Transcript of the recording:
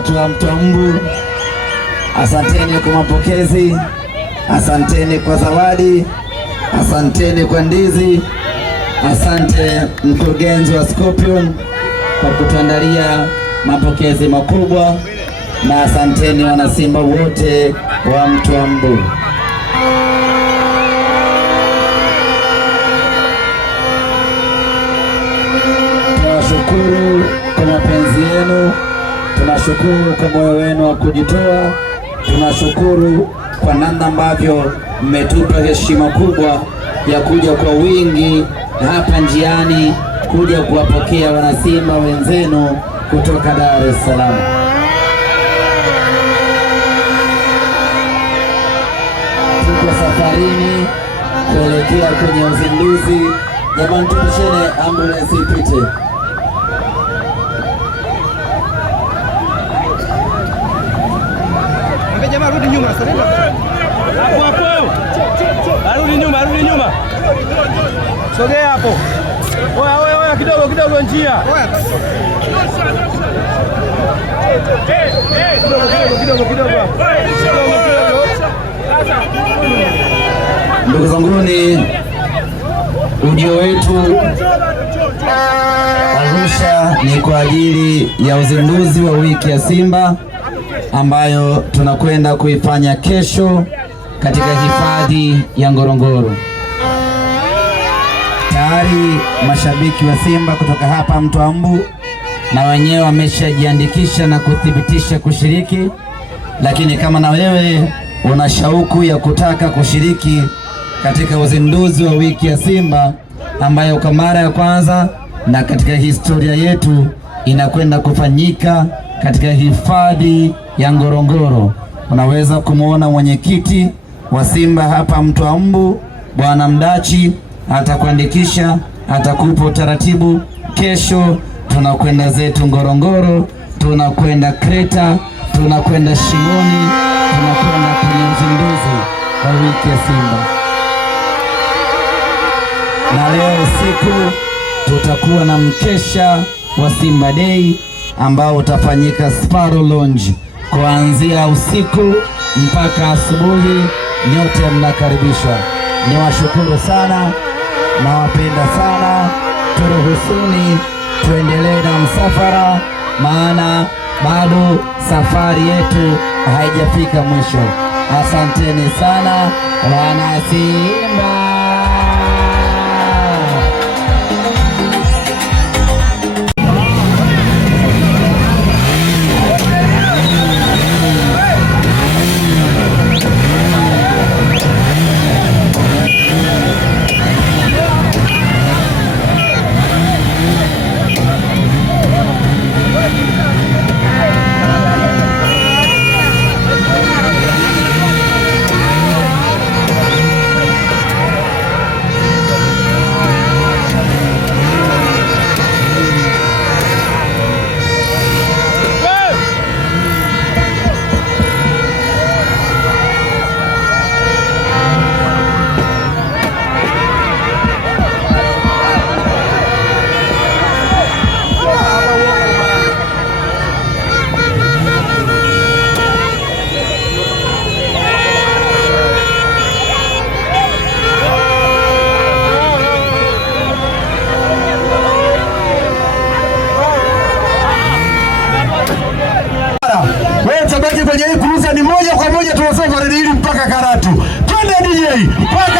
watu wa Mtwambu, asanteni kwa mapokezi, asanteni kwa zawadi, asanteni kwa ndizi, asante mkurugenzi wa Scorpion kwa kutuandalia mapokezi makubwa, na asanteni wanasimba wote wa Mtwambu. Tunashukuru kwa mapenzi yenu, tunashukuru kwa moyo wenu wa kujitoa, tunashukuru kwa namna ambavyo mmetupa heshima kubwa ya kuja kwa wingi hapa njiani kuja kuwapokea wanasimba wenzenu kutoka Dar es Salaam. Tuko safarini kuelekea kwenye uzinduzi. Jamani, tupishene ambulance ipite. Jamaa rudi nyuma sasa. Hapo hapo. Rudi nyuma, rudi nyuma. Sogea hapo. Oya kidogo njia. Kidogo. Ndugu zanguni, ujio wetu Arusha ni kwa ajili ya uzinduzi wa wiki ya Simba ambayo tunakwenda kuifanya kesho katika hifadhi ya Ngorongoro. Tayari mashabiki wa Simba kutoka hapa Mtwambu na wenyewe wameshajiandikisha na kuthibitisha kushiriki, lakini kama na wewe una shauku ya kutaka kushiriki katika uzinduzi wa wiki ya Simba ambayo kwa mara ya kwanza na katika historia yetu inakwenda kufanyika katika hifadhi ya Ngorongoro, unaweza kumwona mwenyekiti wa Simba hapa Mtwambu, Bwana Mdachi, atakuandikisha, atakupa utaratibu. Kesho tunakwenda zetu Ngorongoro, tunakwenda Kreta, tunakwenda Shimoni, tunakwenda kwenye uzinduzi wa wiki ya Simba. Na leo usiku tutakuwa na mkesha wa Simba Day ambao utafanyika Sparrow Lounge kuanzia usiku mpaka asubuhi. Nyote mnakaribishwa. Niwashukuru sana, nawapenda sana. Turuhusuni tuendelee na msafara, maana bado safari yetu haijafika mwisho. Asanteni sana wana Simba. Kwenye hii kuruza ni moja kwa moja tunasafari hili mpaka Karatu. Twende DJ mpaka